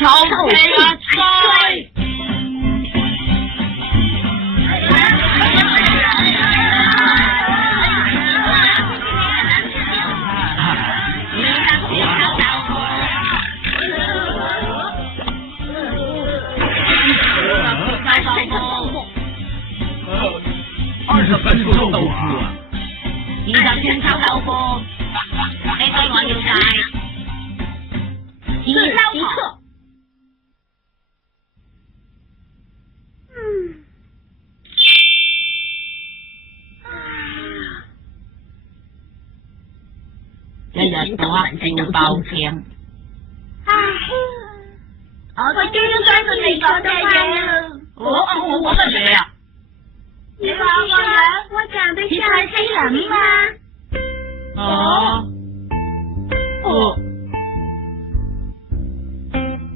臭屁啊衰！20分熟豆腐啊！20串臭豆腐，你對我要晒2撈糖。日日到黑照爆鏡。唉，我終於相信你講嘅嘢啦。我乜嘢啊？你話我樣，我長得像黑人嗎？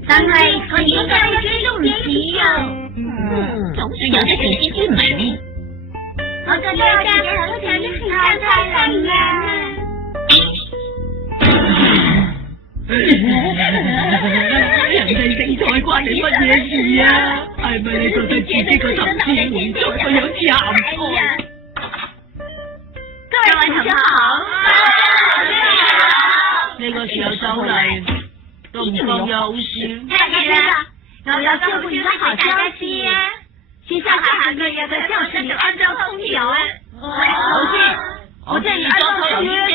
但係我而家一啲都唔似啊。總算有啲自知之明。我覺得我自己好似啲太靚啦。人哋精彩關你乜嘢事啊？係咪你覺得自己個頭似滿足個樣似鹹菜？各位同學好，呢個時候走嚟都唔夠友善。太好了，我要做不一個好消息啊！學校下個月的教室有安裝空調啊！我建議裝抽油煙機。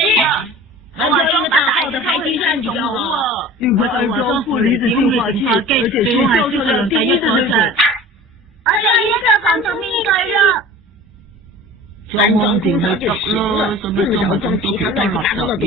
我話裝大號的排氣扇仲好啊！另外安裝負離子淨化器，而且是銷售量第一的那種。我有一個房同面具了。裝潢掂就得啦，使乜裝咁多其他垃圾嘢？